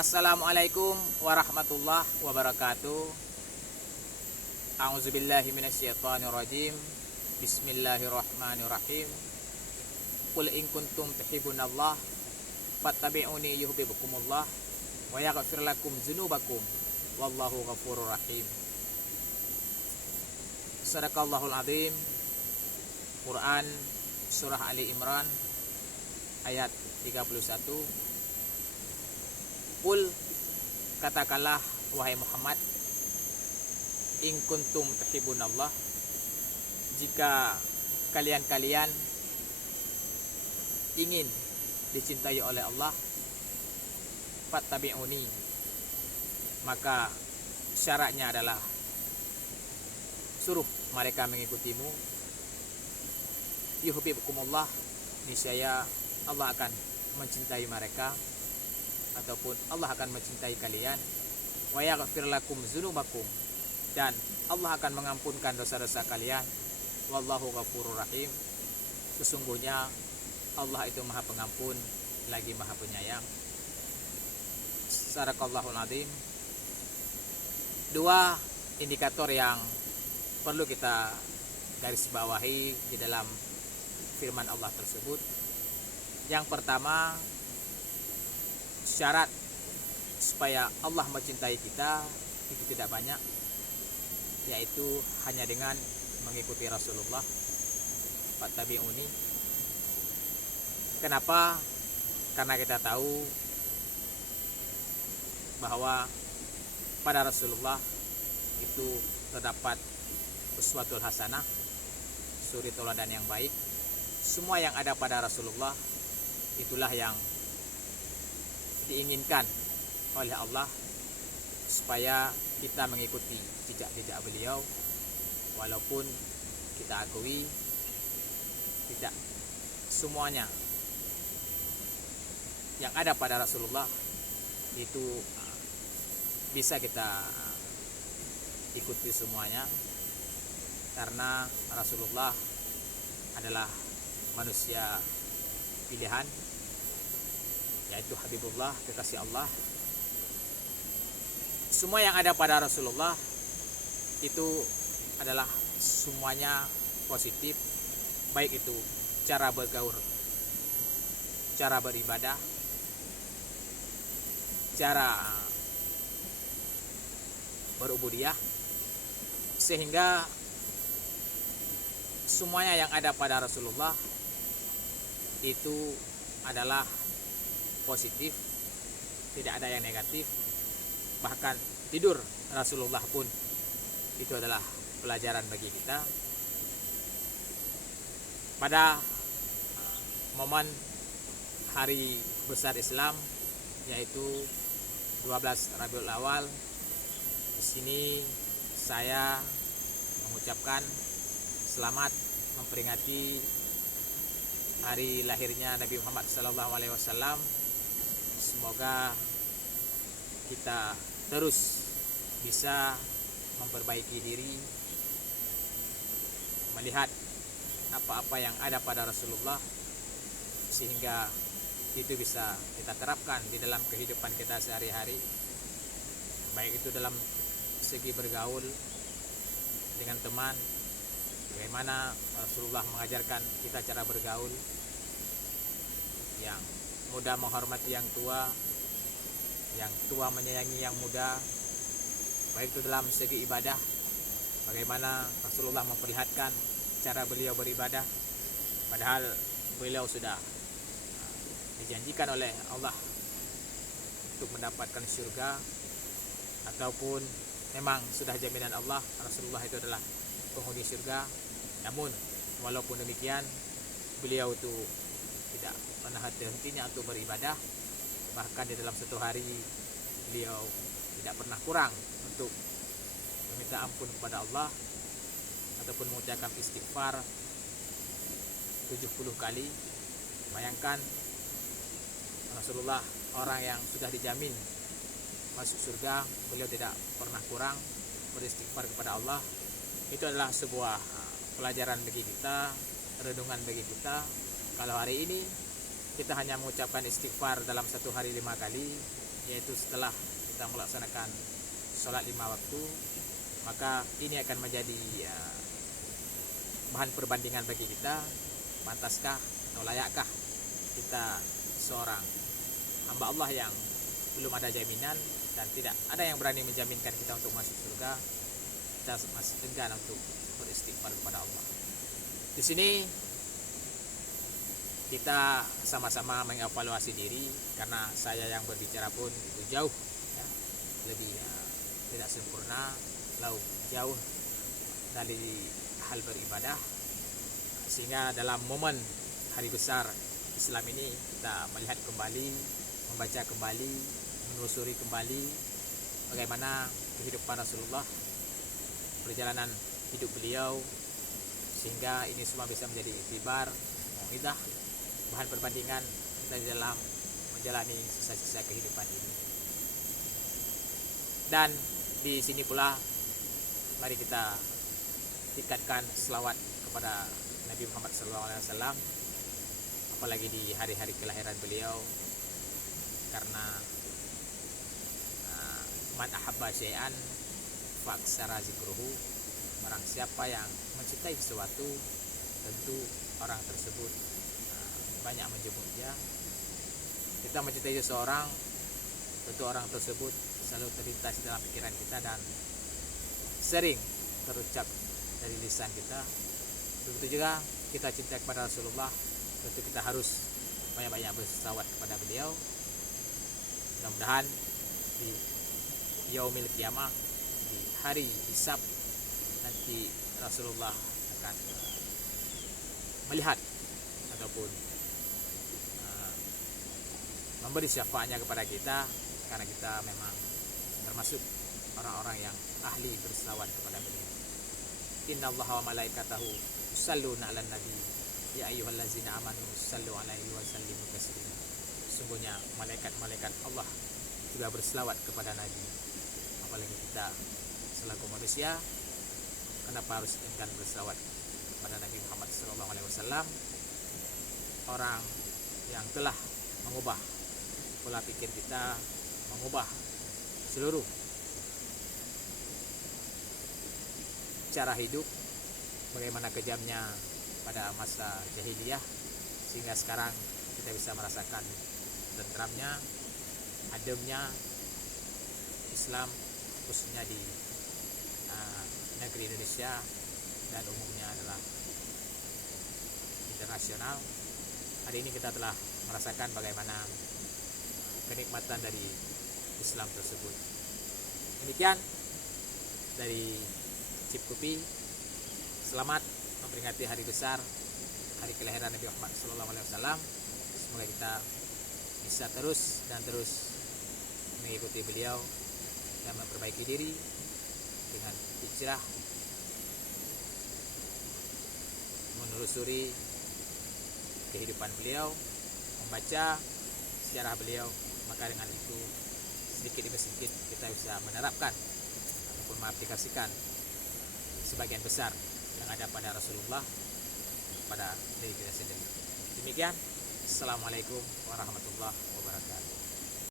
Assalamualaikum warahmatullahi wabarakatuh. A'udzubillahi minasyaitonirrajim. Bismillahirrahmanirrahim. Qul in kuntum tuhibbunallah fattabi'uni yuhibbukumullah wa yaghfir lakum dzunubakum wallahu ghafurur rahim. Sadaqallahul azim. Quran surah Ali Imran ayat 31. Qul, katakanlah wahai Muhammad, in kuntum tuhibbunallah, jika kalian ingin dicintai oleh Allah, fattabi'uni, maka syaratnya adalah suruh mereka mengikutimu. Yuhibbukumullah, niscaya Allah akan mencintai mereka, ataupun Allah akan mencintai kalian. Wa yaghfir lakum dzunubakum, dan Allah akan mengampunkan dosa-dosa kalian. Wallahu ghafurur rahim, sesungguhnya Allah itu Maha Pengampun lagi Maha Penyayang. Sadaqallahul azim. Dua indikator yang perlu kita garis bawahi di dalam firman Allah tersebut. Yang pertama, syarat supaya Allah mencintai kita itu tidak banyak, yaitu hanya dengan mengikuti Rasulullah. Fattabi'uni. Kenapa? Karena kita tahu bahwa pada Rasulullah itu terdapat uswatul hasanah, suri teladan yang baik. Semua yang ada pada Rasulullah itulah yang diinginkan oleh Allah, supaya kita mengikuti jejak-jejak beliau, walaupun kita akui tidak semuanya yang ada pada Rasulullah itu bisa kita ikuti semuanya, karena Rasulullah adalah manusia pilihan, yaitu Habibullah, kekasih Allah. Semua yang ada pada Rasulullah itu adalah semuanya positif, baik itu cara bergaul, cara beribadah, cara berubudiyah, sehingga semuanya yang ada pada Rasulullah itu adalah positif, tidak ada yang negatif. Bahkan tidur Rasulullah pun itu adalah pelajaran bagi kita. Pada momen hari besar Islam, yaitu 12 Rabiul Awal, di sini saya mengucapkan selamat memperingati hari lahirnya Nabi Muhammad SAW. Semoga kita terus bisa memperbaiki diri, melihat apa-apa yang ada pada Rasulullah, sehingga itu bisa kita terapkan di dalam kehidupan kita sehari-hari, baik itu dalam segi bergaul dengan teman, bagaimana Rasulullah mengajarkan kita cara bergaul, yang muda menghormati yang tua menyayangi yang muda, baik itu dalam segi ibadah, bagaimana Rasulullah memperlihatkan cara beliau beribadah, padahal beliau sudah dijanjikan oleh Allah untuk mendapatkan surga, ataupun memang sudah jaminan Allah Rasulullah itu adalah penghuni surga. Namun walaupun demikian, beliau itu tidak pernah henti-hentinya untuk beribadah. Bahkan di dalam satu hari beliau tidak pernah kurang untuk meminta ampun kepada Allah, ataupun mengucapkan istighfar 70 kali. Bayangkan, Rasulullah, orang yang sudah dijamin masuk surga, beliau tidak pernah kurang beristighfar kepada Allah. Itu adalah sebuah pelajaran bagi kita, renungan bagi kita. Kalau hari ini kita hanya mengucapkan istighfar dalam satu hari 5 kali, yaitu setelah kita melaksanakan sholat 5 waktu, maka ini akan menjadi bahan perbandingan bagi kita, pantaskah atau layakkah kita seorang hamba Allah yang belum ada jaminan dan tidak ada yang berani menjaminkan kita untuk masuk surga, kita masih enggan untuk beristighfar kepada Allah. Di sini kita sama-sama mengevaluasi diri, karena saya yang berbicara pun itu jauh ya, lebih tidak sempurna, jauh dari hal beribadah, sehingga dalam momen hari besar Islam ini kita melihat kembali, membaca kembali, menelusuri kembali bagaimana kehidupan Rasulullah, perjalanan hidup beliau, sehingga ini semua bisa menjadi iktibar, mau'idah, bahan perbandingan kita dalam menjalani sisa-sisa kehidupan ini. Dan di sini pula mari kita tingkatkan selawat kepada Nabi Muhammad SAW, apalagi di hari-hari kelahiran beliau, karena man ahabba syai'an fa'aksara zikruhu, barang siapa yang mencintai sesuatu, tentu orang tersebut banyak menyebutnya. Kita mencintai seseorang, tentu orang tersebut selalu terlintas dalam pikiran kita dan sering terucap dari lisan kita. Begitu juga kita cinta kepada Rasulullah, tentu kita harus banyak-banyak berselawat kepada beliau. Mudah-mudahan di yaumil qiyamah, di hari hisab nanti, Rasulullah akan melihat ataupun memberi syafaatnya kepada kita, karena kita memang termasuk orang-orang yang ahli berselawat kepada beliau. Innallaha wa malaikatahu yusalluna 'alan nabi ya ayyuhallazina amanu sallu 'alaihi wa sallimu taslima. Sungguhnya malaikat-malaikat Allah juga berselawat kepada Nabi. Apalagi kita selaku manusia, kenapa harus enggan berselawat kepada Nabi Muhammad SAW, orang yang telah mengubah pola pikir kita, mengubah seluruh cara hidup, bagaimana kejamnya pada masa jahiliyah, sehingga sekarang kita bisa merasakan tentramnya, ademnya Islam, khususnya di negeri Indonesia dan umumnya adalah internasional. Hari ini kita telah merasakan bagaimana kenikmatan dari Islam tersebut. Demikian dari Cip Kopi. Selamat memperingati hari besar, hari kelahiran Nabi Muhammad SAW. Semoga kita bisa terus mengikuti beliau dan memperbaiki diri dengan hijrah, menelusuri kehidupan beliau, membaca sejarah beliau, maka dengan itu sedikit demi sedikit kita bisa menerapkan ataupun mengaplikasikan sebagian besar yang ada pada Rasulullah pada diri kita sendiri. Demikian, Assalamualaikum warahmatullahi wabarakatuh.